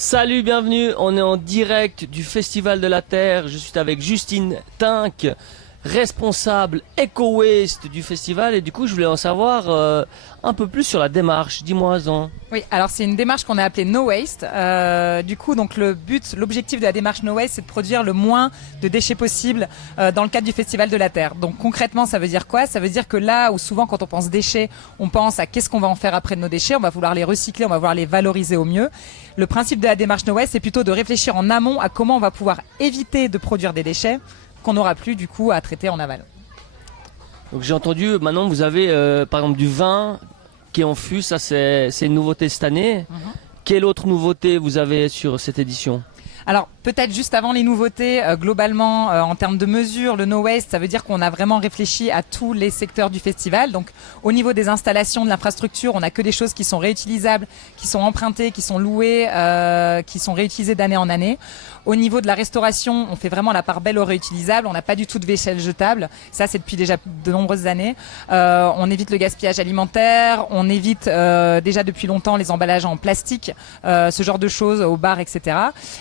Salut, bienvenue, on est en direct du Festival de la Terre. Je suis avec Justine Tinck, responsable Eco Waste du festival, et du coup je voulais en savoir un peu plus sur la démarche. Dis-moi-en. Oui, alors c'est une démarche qu'on a appelée No Waste. Du coup, donc l'objectif de la démarche No Waste, c'est de produire le moins de déchets possible dans le cadre du Festival de la Terre. Donc concrètement, ça veut dire quoi? Ça veut dire que là où souvent quand on pense déchets, on pense à qu'est-ce qu'on va en faire après de nos déchets. On va vouloir les recycler, on va vouloir les valoriser au mieux. Le principe de la démarche No Waste, c'est plutôt de réfléchir en amont à comment on va pouvoir éviter de produire des déchets qu'on n'aura plus du coup à traiter en aval. Donc j'ai entendu, maintenant vous avez par exemple du vin qui est en fût, ça c'est une nouveauté cette année. Quelle autre nouveauté vous avez sur cette édition? Alors peut-être juste avant les nouveautés, globalement en termes de mesures, le No Waste, ça veut dire qu'on a vraiment réfléchi à tous les secteurs du festival. Donc au niveau des installations, de l'infrastructure, on n'a que des choses qui sont réutilisables, qui sont empruntées, qui sont louées, qui sont réutilisées d'année en année. Au niveau de la restauration, on fait vraiment la part belle au réutilisable. On n'a pas du tout de vaisselle jetable. Ça, c'est depuis déjà de nombreuses années. On évite le gaspillage alimentaire. On évite déjà depuis longtemps les emballages en plastique, ce genre de choses au bar, etc.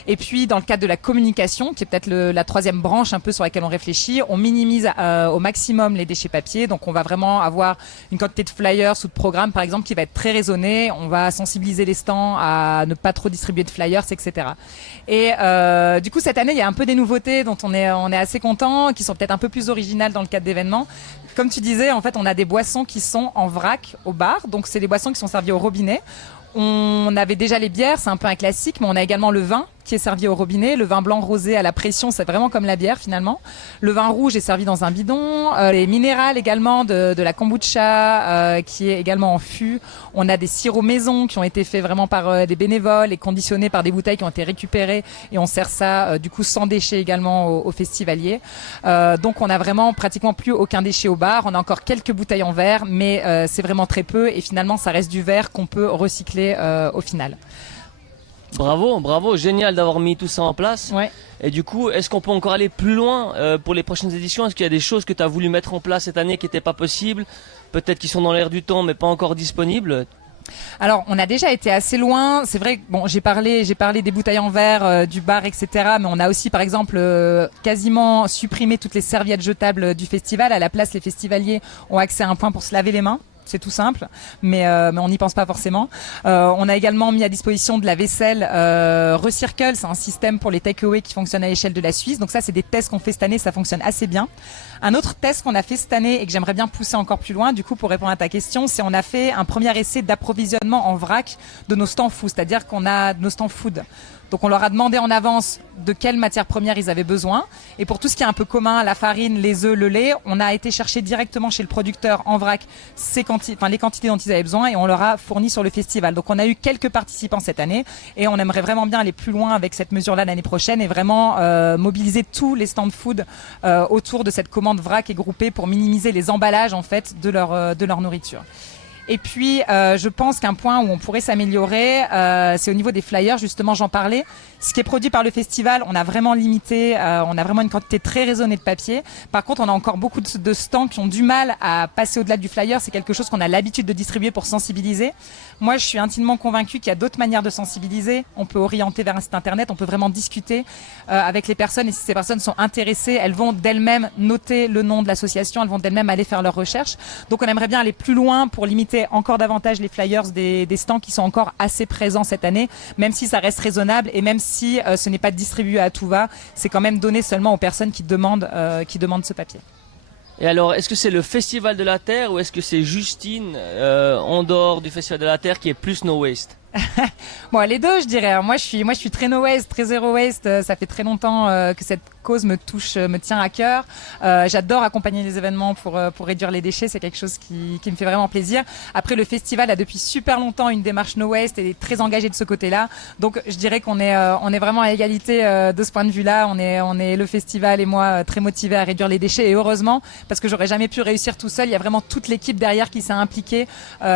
Et puis, dans le cadre de la communication, qui est peut-être la troisième branche un peu sur laquelle on réfléchit, on minimise au maximum les déchets papier. Donc, on va vraiment avoir une quantité de flyers ou de programmes, par exemple, qui va être très raisonnée. On va sensibiliser les stands à ne pas trop distribuer de flyers, etc. Et du coup, cette année, il y a un peu des nouveautés dont on est assez content, qui sont peut-être un peu plus originales dans le cadre d'événements. Comme tu disais, en fait, on a des boissons qui sont en vrac au bar. Donc, c'est des boissons qui sont servies au robinet. On avait déjà les bières, c'est un peu un classique, mais on a également le vin qui est servi au robinet. Le vin blanc rosé à la pression, c'est vraiment comme la bière finalement. Le vin rouge est servi dans un bidon. Les minérales également de la kombucha qui est également en fût. On a des sirops maison qui ont été faits vraiment par des bénévoles et conditionnés par des bouteilles qui ont été récupérées. Et on sert ça du coup sans déchets également aux festivaliers. Donc on a vraiment pratiquement plus aucun déchet au bar. On a encore quelques bouteilles en verre, mais c'est vraiment très peu. Et finalement, ça reste du verre qu'on peut recycler au final. Bravo, bravo, génial d'avoir mis tout ça en place. Ouais. Et du coup, est-ce qu'on peut encore aller plus loin pour les prochaines éditions? Est-ce qu'il y a des choses que tu as voulu mettre en place cette année qui n'étaient pas possibles? Peut-être qui sont dans l'air du temps mais pas encore disponibles? Alors, on a déjà été assez loin. C'est vrai que bon, j'ai parlé des bouteilles en verre, du bar, etc. Mais on a aussi, par exemple, quasiment supprimé toutes les serviettes jetables du festival. À la place, les festivaliers ont accès à un point pour se laver les mains. C'est tout simple, mais on n'y pense pas forcément. On a également mis à disposition de la vaisselle Recircle, c'est un système pour les take-away qui fonctionne à l'échelle de la Suisse. Donc ça, c'est des tests qu'on fait cette année, ça fonctionne assez bien. Un autre test qu'on a fait cette année et que j'aimerais bien pousser encore plus loin, du coup, pour répondre à ta question, c'est on a fait un premier essai d'approvisionnement en vrac de nos stands food, c'est-à-dire qu'on a nos stands food. Donc on leur a demandé en avance de quelles matières premières ils avaient besoin. Et pour tout ce qui est un peu commun, la farine, les œufs, le lait, on a été chercher directement chez le producteur en vrac les quantités dont ils avaient besoin et on leur a fourni sur le festival. Donc on a eu quelques participants cette année et on aimerait vraiment bien aller plus loin avec cette mesure-là l'année prochaine et vraiment mobiliser tous les stands food autour de cette commande vrac et groupée pour minimiser les emballages en fait de leur nourriture. Et puis, je pense qu'un point où on pourrait s'améliorer, c'est au niveau des flyers. Justement, j'en parlais. Ce qui est produit par le festival, on a vraiment limité, on a vraiment une quantité très raisonnée de papier. Par contre, on a encore beaucoup de stands qui ont du mal à passer au-delà du flyer. C'est quelque chose qu'on a l'habitude de distribuer pour sensibiliser. Moi, je suis intimement convaincue qu'il y a d'autres manières de sensibiliser. On peut orienter vers un site internet, on peut vraiment discuter avec les personnes. Et si ces personnes sont intéressées, elles vont d'elles-mêmes noter le nom de l'association, elles vont d'elles-mêmes aller faire leurs recherches. Donc, on aimerait bien aller plus loin pour limiter encore davantage les flyers des stands qui sont encore assez présents cette année, même si ça reste raisonnable et même si ce n'est pas distribué à tout va, c'est quand même donné seulement aux personnes qui demandent ce papier. Et alors, est-ce que c'est le Festival de la Terre ou est-ce que c'est Justine en dehors du Festival de la Terre qui est plus No Waste? Bon, les deux, je dirais. Moi, je suis très no waste, très zéro waste. Ça fait très longtemps que cette cause me touche, me tient à cœur. J'adore accompagner les événements pour réduire les déchets. C'est quelque chose qui me fait vraiment plaisir. Après, le festival a depuis super longtemps une démarche no waste et est très engagé de ce côté-là. Donc, je dirais qu'on est vraiment à égalité de ce point de vue-là. On est le festival et moi très motivés à réduire les déchets et heureusement parce que j'aurais jamais pu réussir tout seul. Il y a vraiment toute l'équipe derrière qui s'est impliquée.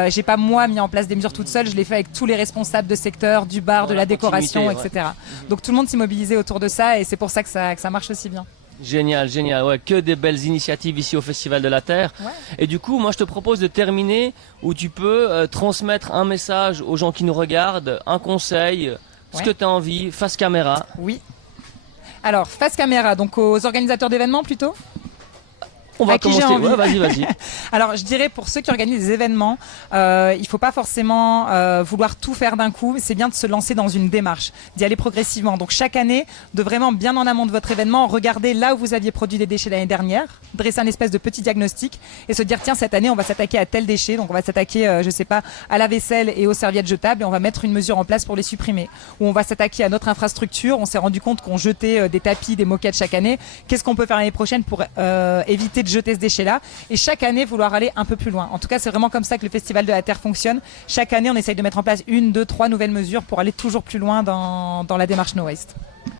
J'ai pas moi mis en place des mesures toute seule. Je l'ai fait avec tous les responsables de secteur, du bar, de la décoration, etc. Donc tout le monde s'est mobilisé autour de ça et c'est pour ça que ça marche aussi bien. Génial, génial. Ouais, que des belles initiatives ici au Festival de la Terre. Ouais. Et du coup, moi, je te propose de terminer où tu peux transmettre un message aux gens qui nous regardent, un conseil ce Ouais. que tu as envie, face caméra. Oui. Alors, face caméra, donc aux organisateurs d'événements plutôt. On va À qui j'ai commencer. envie. Ouais, vas-y. Alors, je dirais pour ceux qui organisent des événements, il faut pas forcément vouloir tout faire d'un coup. C'est bien de se lancer dans une démarche, d'y aller progressivement. Donc, chaque année, de vraiment bien en amont de votre événement, regarder là où vous aviez produit des déchets l'année dernière, dresser un espèce de petit diagnostic et se dire tiens, cette année, on va s'attaquer à tel déchet. Donc, on va s'attaquer, je sais pas, à la vaisselle et aux serviettes jetables et on va mettre une mesure en place pour les supprimer. Ou on va s'attaquer à notre infrastructure. On s'est rendu compte qu'on jetait des tapis, des moquettes chaque année. Qu'est-ce qu'on peut faire l'année prochaine pour éviter de jeter ce déchet-là et chaque année vouloir aller un peu plus loin. En tout cas, c'est vraiment comme ça que le Festival de la Terre fonctionne. Chaque année, on essaye de mettre en place 1, 2, 3 nouvelles mesures pour aller toujours plus loin dans la démarche No Waste.